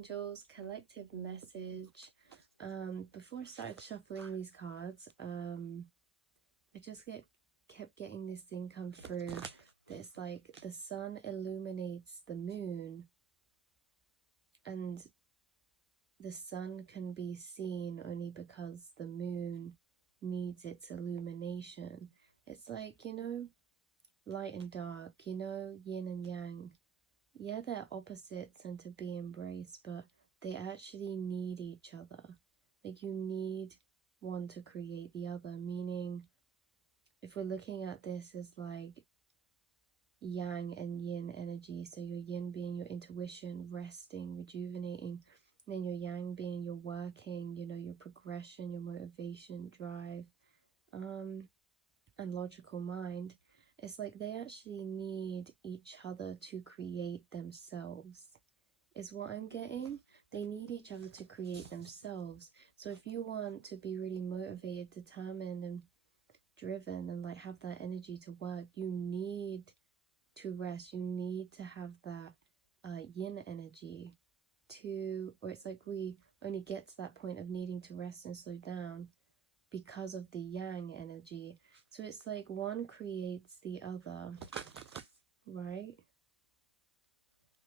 angels, collective message. Before I started shuffling these cards, I just kept getting this thing come through that it's like the sun illuminates the moon, and the sun can be seen only because the moon needs its illumination. It's like, light and dark, yin and yang. Yeah, they're opposites and to be embraced, but they actually need each other. Like, you need one to create the other, meaning if we're looking at this as like yang and yin energy, so your yin being your intuition, resting, rejuvenating, and then your yang being your working, your progression, your motivation, drive, and logical mind. It's like they actually need each other to create themselves, is what I'm getting. They need each other to create themselves. So if you want to be really motivated, determined, and driven, and like have that energy to work, you need to rest. You need to have that yin energy or it's like we only get to that point of needing to rest and slow down because of the yang energy. So it's like one creates the other, right?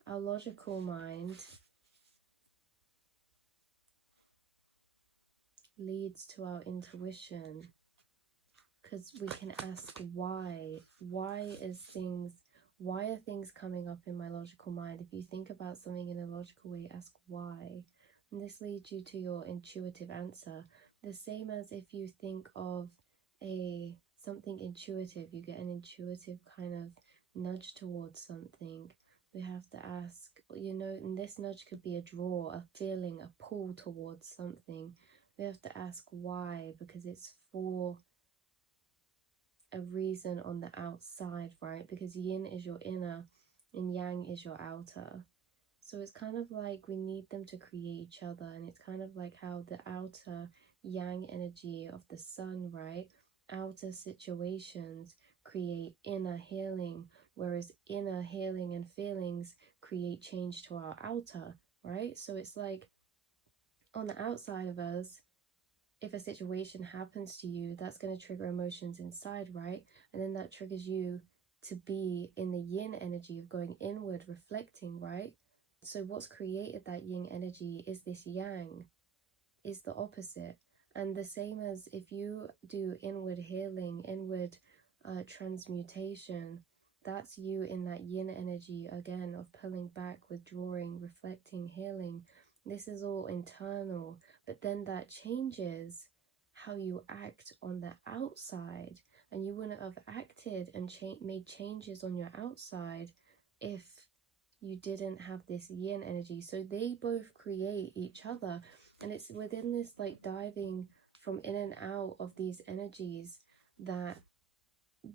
Our logical mind leads to our intuition, because we can ask why are things coming up in my logical mind. If you think about something in a logical way, ask why, and this leads you to your intuitive answer. The same as if you think of something intuitive, you get an intuitive kind of nudge towards something. We have to ask, and this nudge could be a draw, a feeling, a pull towards something. We have to ask why, because it's for a reason on the outside, right? Because yin is your inner and yang is your outer. So it's kind of like we need them to create each other, and it's kind of like how the outer yang energy of the sun, right? Outer situations create inner healing, whereas inner healing and feelings create change to our outer, right? So it's like on the outside of us, if a situation happens to you, that's going to trigger emotions inside, right? And then that triggers you to be in the yin energy of going inward, reflecting, right? So what's created that yin energy is this yang, is the opposite. And the same as if you do inward healing, inward transmutation, that's you in that yin energy again of pulling back, withdrawing, reflecting, healing. This is all internal, but then that changes how you act on the outside, and you wouldn't have acted and made changes on your outside if you didn't have this yin energy. So they both create each other, and it's within this like diving from in and out of these energies that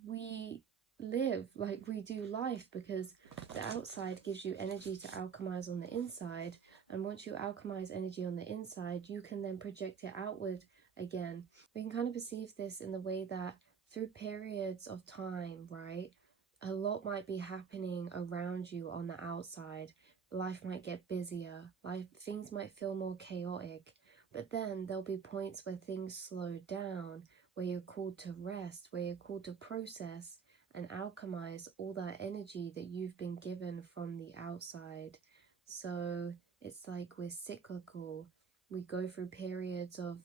we live, like we do life, because the outside gives you energy to alchemize on the inside, and once you alchemize energy on the inside, you can then project it outward again. We can kind of perceive this in the way that through periods of time, right, a lot might be happening around you on the outside. Life might get busier, things might feel more chaotic, but then there'll be points where things slow down, where you're called to rest, where you're called to process and alchemize all that energy that you've been given from the outside. So it's like we're cyclical. We go through periods of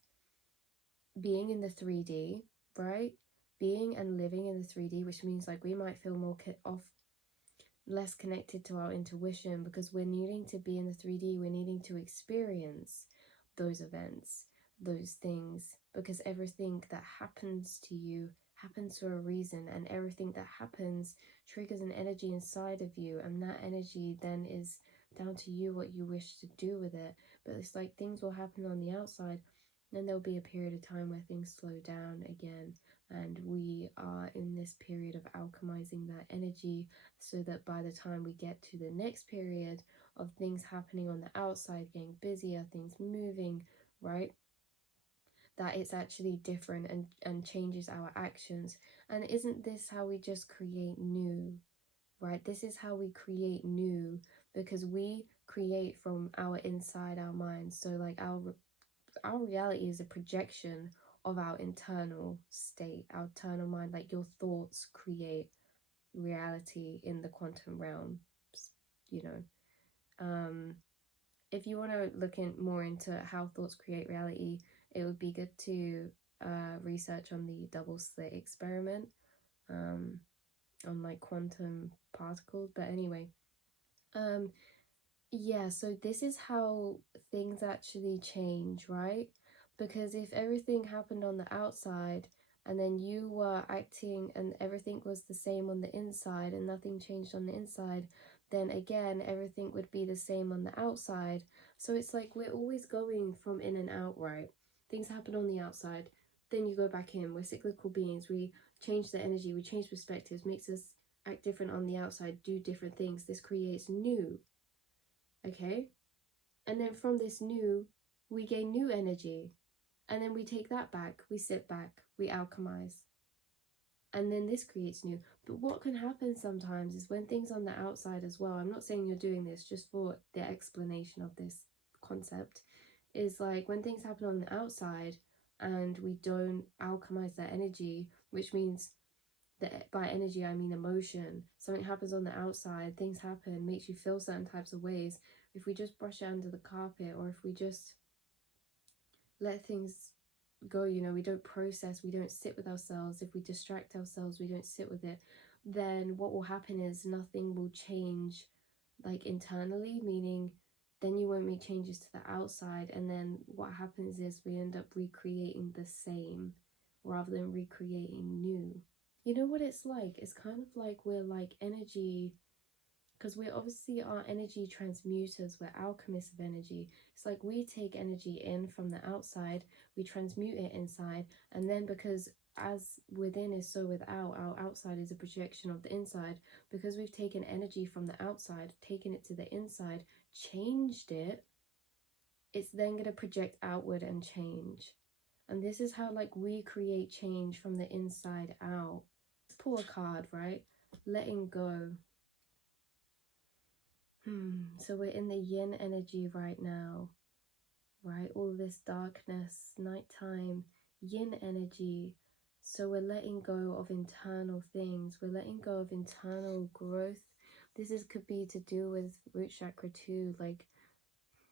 being in the 3D, right? Being and living in the 3D, which means like we might feel more less connected to our intuition, because we're needing to be in the 3D, we're needing to experience those events, those things, because everything that happens to you happens for a reason, and everything that happens triggers an energy inside of you, and that energy then is down to you what you wish to do with it. But it's like things will happen on the outside, then there'll be a period of time where things slow down again, and we are in this period of alchemizing that energy, so that by the time we get to the next period of things happening on the outside, getting busier, things moving, right, that it's actually different and changes our actions. And isn't this how we just create new, right? This is how we create new, because we create from our inside, our minds. So like our reality is a projection of our internal state, our internal mind. Like your thoughts create reality in the quantum realm, you know. If you want to look in more into how thoughts create reality, it would be good to research on the double slit experiment, on like quantum particles. But anyway, yeah, so this is how things actually change, right? Because if everything happened on the outside and then you were acting and everything was the same on the inside and nothing changed on the inside, then again, everything would be the same on the outside. So it's like we're always going from in and out, right? Things happen on the outside, then you go back in. We're cyclical beings. We change the energy, we change perspectives, makes us act different on the outside, do different things. This creates new. Okay, and then from this new we gain new energy, and then we take that back, we sit back, we alchemize, and then this creates new. But what can happen sometimes is when things on the outside as well, I'm not saying you're doing this, just for the explanation of this concept, is like when things happen on the outside and we don't alchemize that energy, which means that by energy I mean emotion. Something happens on the outside, things happen, makes you feel certain types of ways. If we just brush it under the carpet, or if we just let things go, you know, we don't process, we don't sit with ourselves, if we distract ourselves, we don't sit with it, then what will happen is nothing will change like internally, meaning then you won't make changes to the outside, and then what happens is we end up recreating the same rather than recreating new. You know what it's like? It's kind of like we're like energy, because we obviously are energy transmuters, we're alchemists of energy. It's like we take energy in from the outside, we transmute it inside, and then because as within is so without, our outside is a projection of the inside. Because we've taken energy from the outside, taken it to the inside, changed it, it's then going to project outward and change. And this is how like we create change from the inside out. Let's pull a card, right? Letting go. So we're in the yin energy right now, right? All this darkness, nighttime, yin energy. So we're letting go of internal things. We're letting go of internal growth. Could be to do with root chakra too, like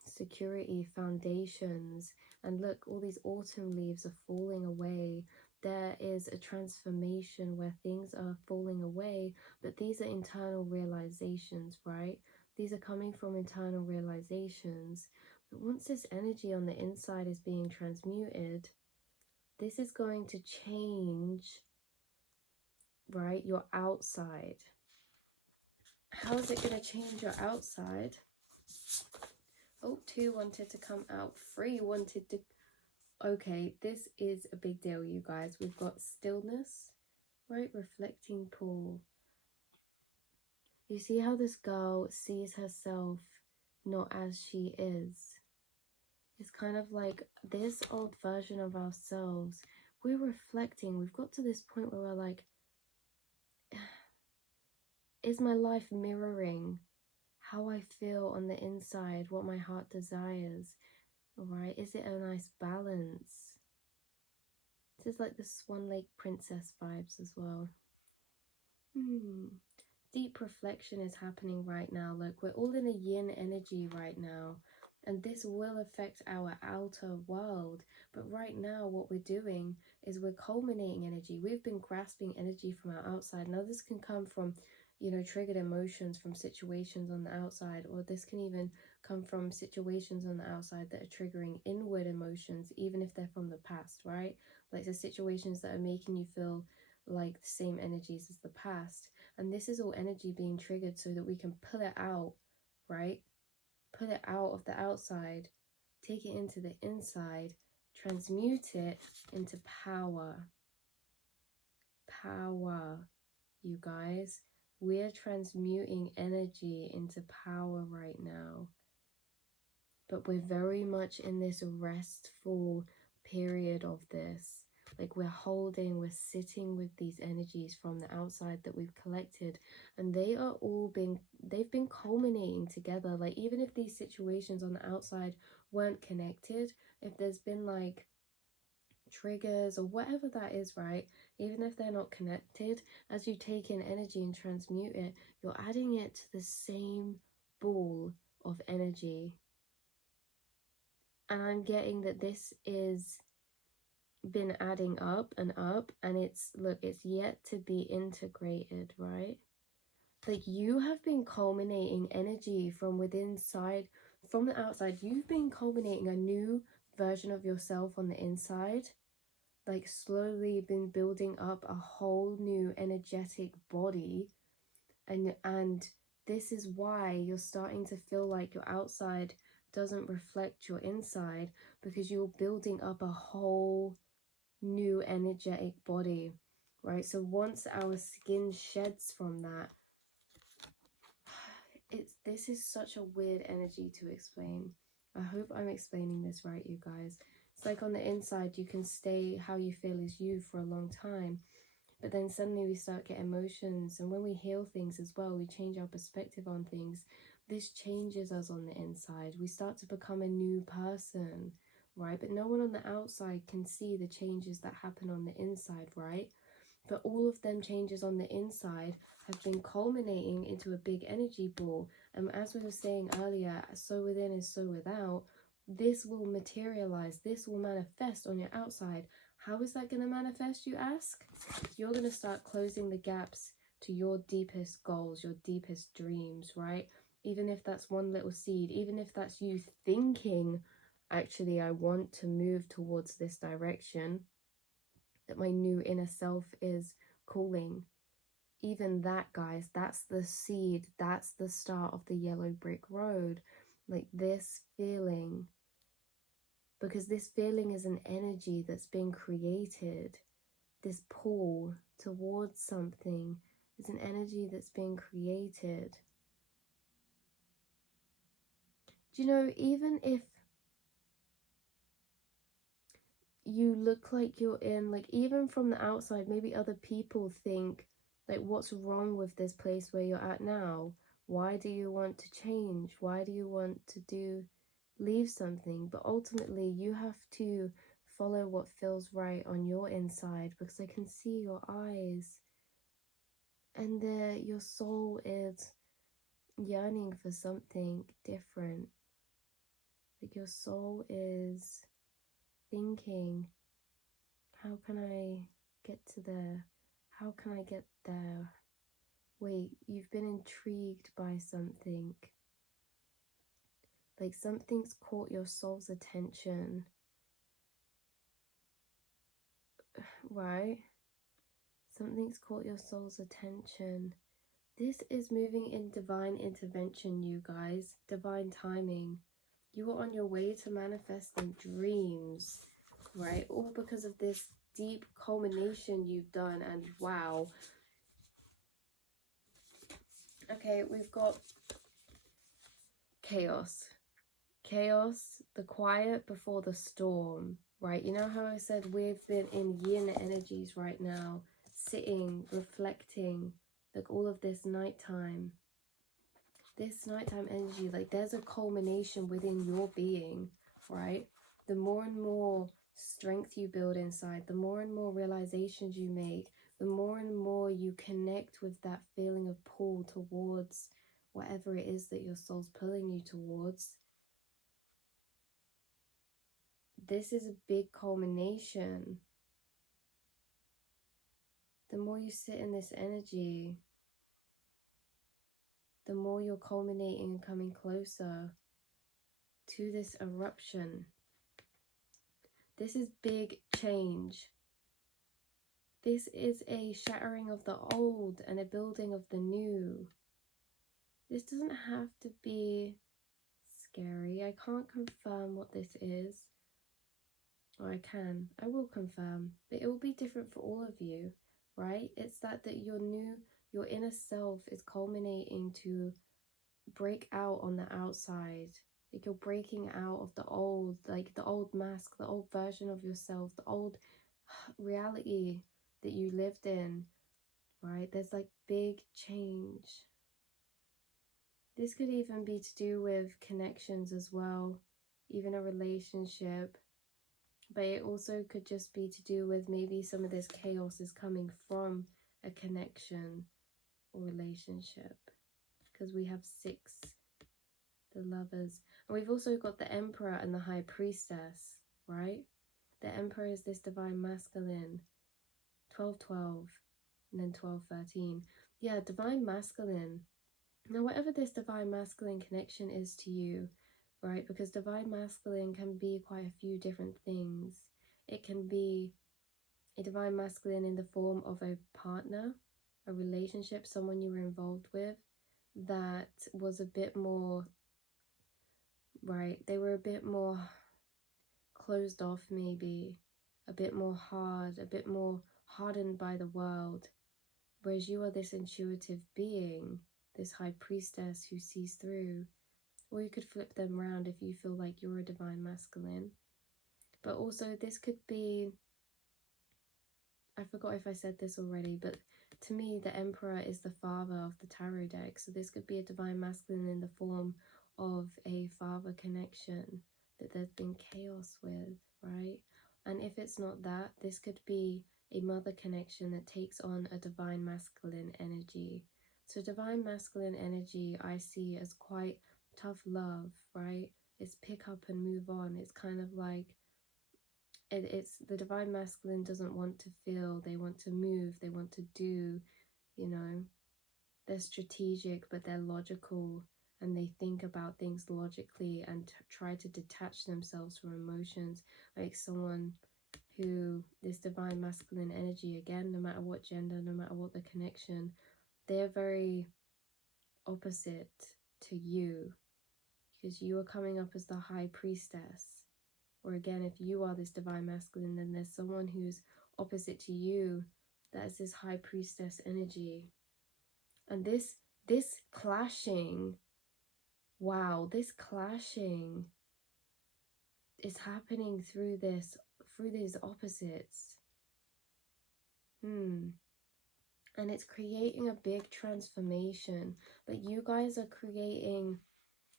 security, foundations. And look, all these autumn leaves are falling away. There is a transformation where things are falling away, but these are internal realizations, right? These are coming from internal realizations. But once this energy on the inside is being transmuted, this is going to change, right, your outside. How is it going to change your outside? Oh, 2 wanted to come out, 3 wanted to... Okay, this is a big deal, you guys. We've got stillness, right? Reflecting pool. You see how this girl sees herself not as she is. It's kind of like this old version of ourselves. We're reflecting. We've got to this point where we're like, is my life mirroring how I feel on the inside, what my heart desires? Right? Is it a nice balance? This is like the Swan Lake Princess vibes as well. Deep reflection is happening right now. Look, we're all in a yin energy right now, and this will affect our outer world. But right now what we're doing is we're culminating energy. We've been grasping energy from our outside. Now this can come from, you know, triggered emotions from situations on the outside, or this can even come from situations on the outside that are triggering inward emotions, even if they're from the past, right? Like the situations that are making you feel like the same energies as the past. And this is all energy being triggered so that we can pull it out, right? Pull it out of the outside, take it into the inside, transmute it into power. Power, you guys. We're transmuting energy into power right now. But we're very much in this restful period of this. Like we're sitting with these energies from the outside that we've collected, and they've been culminating together. Like even if these situations on the outside weren't connected, if there's been like triggers or whatever that is, right? Even if they're not connected, as you take in energy and transmute it, you're adding it to the same ball of energy. And I'm getting that this is been adding up, and it's yet to be integrated, right? Like you have been culminating energy from from the outside. You've been culminating a new version of yourself on the inside, like slowly been building up a whole new energetic body, and this is why you're starting to feel like your outside doesn't reflect your inside, because you're building up a whole new energetic body, right? So once our skin sheds from that, this is such a weird energy to explain. I hope I'm explaining this right, you guys. It's like on the inside you can stay how you feel is you for a long time, but then suddenly we start getting emotions, and when we heal things as well, we change our perspective on things. This changes us on the inside. We start to become a new person, right? But no one on the outside can see the changes that happen on the inside, right? But all of them changes on the inside have been culminating into a big energy ball. And as we were saying earlier, so within is so without. This will materialize, this will manifest on your outside. How is that going to manifest, you ask? You're going to start closing the gaps to your deepest goals, your deepest dreams, right? Even if that's one little seed, even if that's you thinking, actually, I want to move towards this direction, that my new inner self is calling. Even that, guys, that's the seed, that's the start of the yellow brick road. Like this feeling, because this feeling is an energy that's been created. This pull towards something is an energy that's been created. Do you know, even if you look like you're in, like even from the outside, maybe other people think, like, what's wrong with this place where you're at now? Why do you want to change? Why do you want to leave something? But ultimately you have to follow what feels right on your inside, because I can see your eyes, and your soul is yearning for something different. Like your soul is thinking, how can I get to there? How can I get there? Wait, you've been intrigued by something. Like something's caught your soul's attention. Right? Something's caught your soul's attention. This is moving in divine intervention, you guys. Divine timing. You are on your way to manifesting dreams, right? All because of this deep culmination you've done, and wow. Okay, we've got chaos. Chaos, the quiet before the storm, right? You know how I said we've been in yin energies right now, sitting, reflecting, like all of this nighttime. This nighttime energy, like there's a culmination within your being, right? The more and more strength you build inside, the more and more realizations you make, the more and more you connect with that feeling of pull towards whatever it is that your soul's pulling you towards. This is a big culmination. The more you sit in this energy, the more you're culminating and coming closer to this eruption. This is big change. This is a shattering of the old and a building of the new. This doesn't have to be scary. I can't confirm what this is. Or I will confirm, but it will be different for all of you, right? It's that your inner self is culminating to break out on the outside. Like you're breaking out of the old, like the old mask, the old version of yourself, the old reality that you lived in, right? There's like big change. This could even be to do with connections as well, even a relationship. But it also could just be to do with maybe some of this chaos is coming from a connection or relationship. Because we have 6, the Lovers. And we've also got the Emperor and the High Priestess, right? The Emperor is this divine masculine, 12-12, and then 12-13. Yeah, divine masculine. Now, whatever this divine masculine connection is to you, right? Because divine masculine can be quite a few different things. It can be a divine masculine in the form of a partner, a relationship, someone you were involved with that was a bit more, right? They were a bit more closed off, maybe a bit more hard, a bit more hardened by the world. Whereas you are this intuitive being, this high priestess who sees through. Or you could flip them around if you feel like you're a divine masculine. But also this could be, I forgot if I said this already, but to me the Emperor is the father of the tarot deck. So this could be a divine masculine in the form of a father connection that there's been chaos with, right? And if it's not that, this could be a mother connection that takes on a divine masculine energy. So divine masculine energy I see as quite tough love, right? It's pick up and move on. It's kind of like it's the divine masculine doesn't want to feel, they want to move, they want to do, you know. They're strategic, but they're logical, and they think about things logically and try to detach themselves from emotions. Like someone who, this divine masculine energy, again, no matter what gender, no matter what the connection, they're very opposite to you, because you are coming up as the high priestess. Or again, if you are this divine masculine, then there's someone who's opposite to you, that's this high priestess energy. And this clashing, wow, this clashing is happening through these opposites. And it's creating a big transformation, but you guys are creating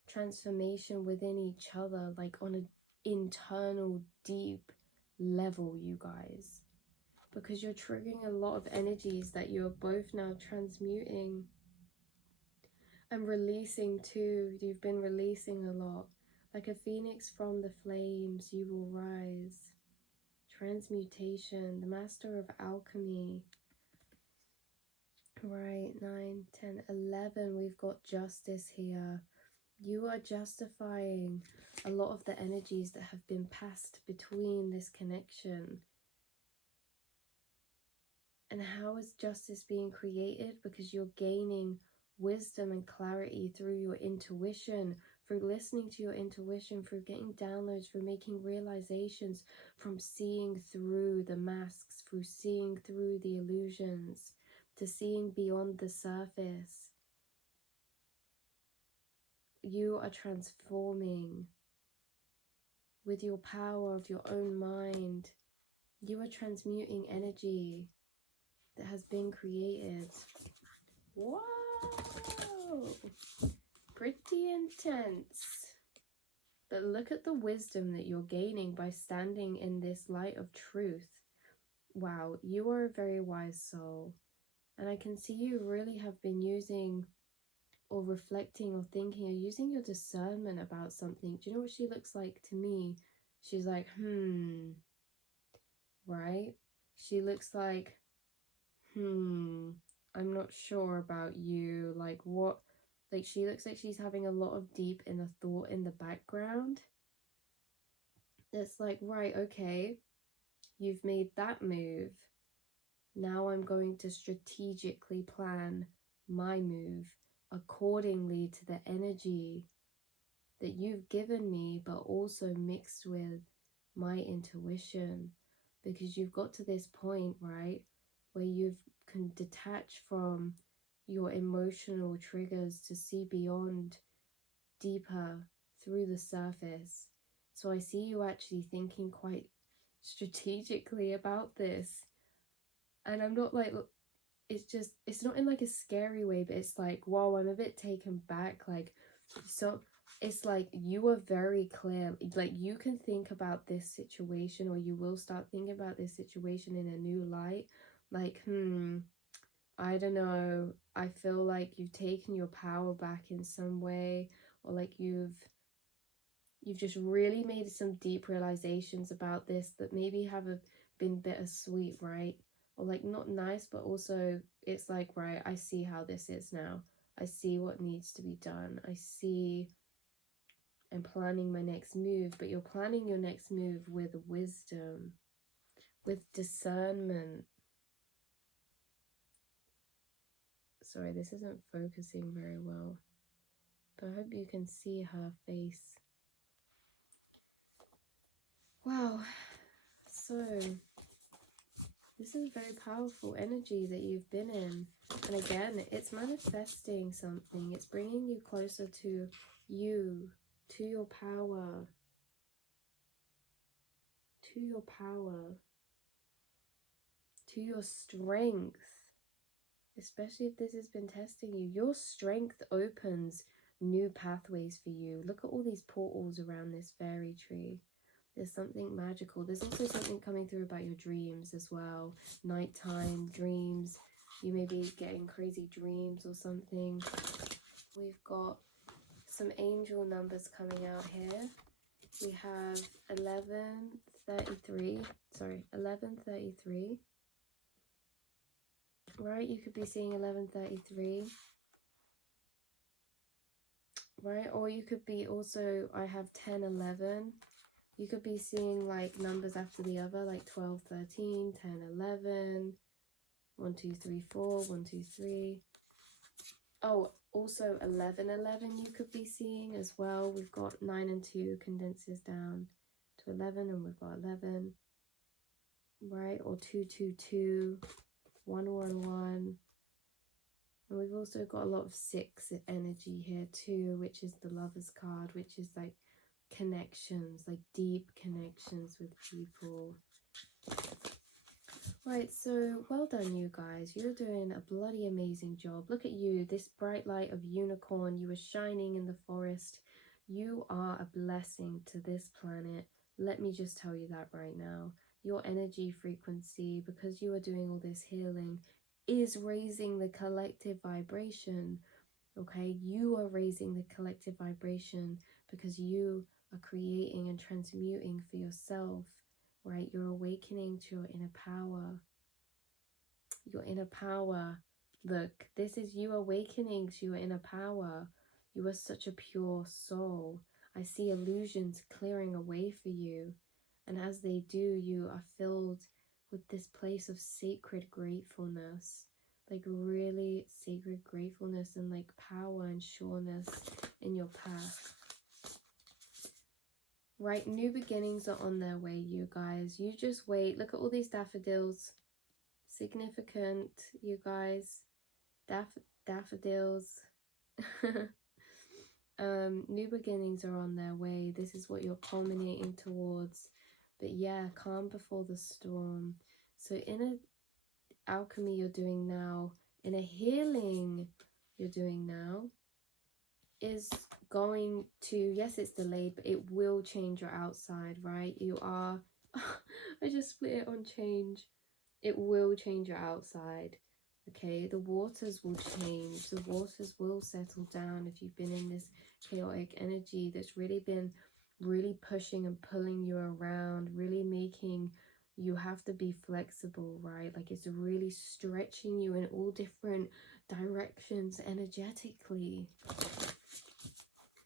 transformation within each other, like on an internal deep level, you guys, because you're triggering a lot of energies that you're both now transmuting and releasing too. You've been releasing a lot. Like a phoenix from the flames, you will rise. Transmutation, the master of alchemy. Right, 9, 10, 11, we've got justice here. You are justifying a lot of the energies that have been passed between this connection. And how is justice being created? Because you're gaining wisdom and clarity through your intuition, through listening to your intuition, through getting downloads, through making realizations, from seeing through the masks, through seeing through the illusions, to seeing beyond the surface. You are transforming with your power of your own mind. You are transmuting energy that has been created. Whoa! Pretty intense. But look at the wisdom that you're gaining by standing in this light of truth. Wow, you are a very wise soul. And I can see you really have been using or reflecting or thinking or using your discernment about something. Do you know what she looks like to me? She's like, right? She looks like, I'm not sure about you. Like what? Like she looks like she's having a lot of deep inner thought in the background. It's like, right, okay, you've made that move. Now I'm going to strategically plan my move accordingly to the energy that you've given me, but also mixed with my intuition. Because you've got to this point, right, where you can detach from your emotional triggers to see beyond, deeper, through the surface. So I see you actually thinking quite strategically about this. And I'm not like, it's just, it's not in like a scary way, but it's like, whoa, I'm a bit taken back. Like, so it's like you were very clear, like you can think about this situation, or you will start thinking about this situation in a new light. Like, I don't know, I feel like you've taken your power back in some way, or like you've just really made some deep realizations about this that maybe have been bittersweet, right? Or like not nice, but also it's like, right, I see how this is now. I see what needs to be done. I see I'm planning my next move, but you're planning your next move with wisdom, with discernment. Sorry, this isn't focusing very well, but I hope you can see her face. Wow. So this is very powerful energy that you've been in. And again, it's manifesting something. It's bringing you closer to you, to your power, to your power, to your strength. Especially if this has been testing you. Your strength opens new pathways for you. Look at all these portals around this fairy tree. There's something magical. There's also something coming through about your dreams as well. Nighttime dreams. You may be getting crazy dreams or something. We've got some angel numbers coming out here. We have 1133. Sorry, 1133. Right, you could be seeing 1133. Right, or you could be also, I have 1011. You could be seeing like numbers after the other, like 12, 13, 10, 11, 1, 2, 3, 4, 1, 2, 3. Oh, also 11, 11 you could be seeing as well. We've got 9 and 2 condenses down to 11, and we've got 11. Right, or 2, 2, 2, 1, 1, 1. And we've also got a lot of 6 energy here too, which is the Lover's card, which is like connections, like deep connections with people. Right, so well done, you guys. You're doing a bloody amazing job. Look at you, this bright light of unicorn. You were shining in the forest. You are a blessing to this planet. Let me just tell you that right now. Your energy frequency, because you are doing all this healing, is raising the collective vibration. Okay, you are raising the collective vibration because you are creating and transmuting for yourself, right? You're awakening to your inner power. Your inner power. Look, this is you awakening to your inner power. You are such a pure soul. I see illusions clearing away for you. And as they do, you are filled with this place of sacred gratefulness. Like really sacred gratefulness and like power and sureness in your path. Right, new beginnings are on their way, you guys. You just wait. Look at all these daffodils. Significant, you guys. Daffodils. New beginnings are on their way. This is what you're culminating towards. But yeah, calm before the storm. So in a alchemy you're doing now, in a healing you're doing now, is going to, yes, it's delayed, but it will change your outside, right? You are, I just split it on change. It will change your outside, okay? The waters will change. The waters will settle down if you've been in this chaotic energy that's really been really pushing and pulling you around, really making you have to be flexible, right? Like it's really stretching you in all different directions energetically.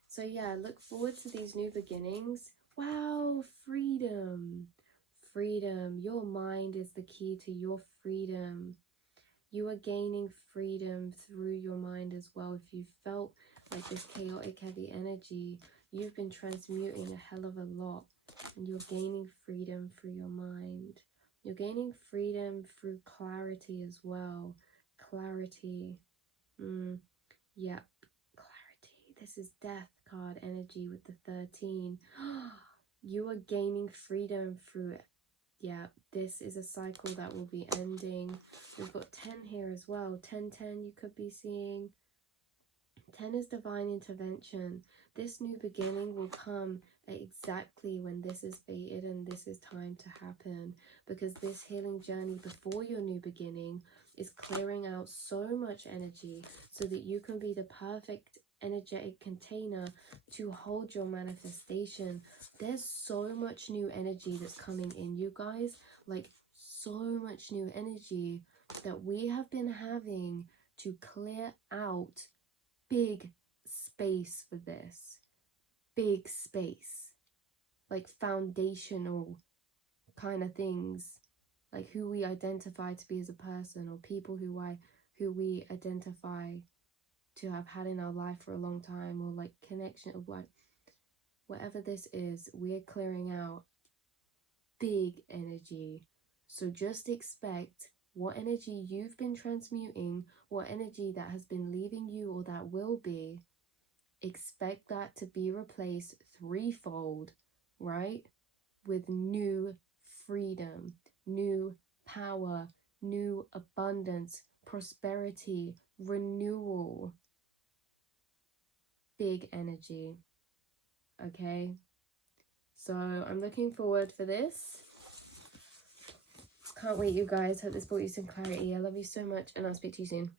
So yeah, look forward to these new beginnings. Wow, freedom. Freedom. Your mind is the key to your freedom. You are gaining freedom through your mind as well. If you felt like this chaotic, heavy energy, you've been transmuting a hell of a lot. And you're gaining freedom through your mind. You're gaining freedom through clarity as well. Clarity. Yep. This is death card energy with the 13. You are gaining freedom through Yeah, this is a cycle that will be ending. We've got 10 here as well. 1010 you could be seeing. 10 is divine intervention. This new beginning will come at exactly when this is fated and this is time to happen, because this healing journey before your new beginning is clearing out so much energy so that you can be the perfect energetic container to hold your manifestation. There's so much new energy that's coming in, you guys, like so much new energy that we have been having to clear out. Big space for this, big space, like foundational kind of things, like who we identify to be as a person, or people who we identify to have had in our life for a long time, or like connection of whatever this is. We're clearing out big energy, so just expect what energy you've been transmuting, what energy that has been leaving you or that will be. Expect that to be replaced threefold, right? With new freedom, new power, new abundance, prosperity, renewal, big energy. Okay, so I'm looking forward for this. Can't wait, you guys. Hope this brought you some clarity. I love you so much, and I'll speak to you soon.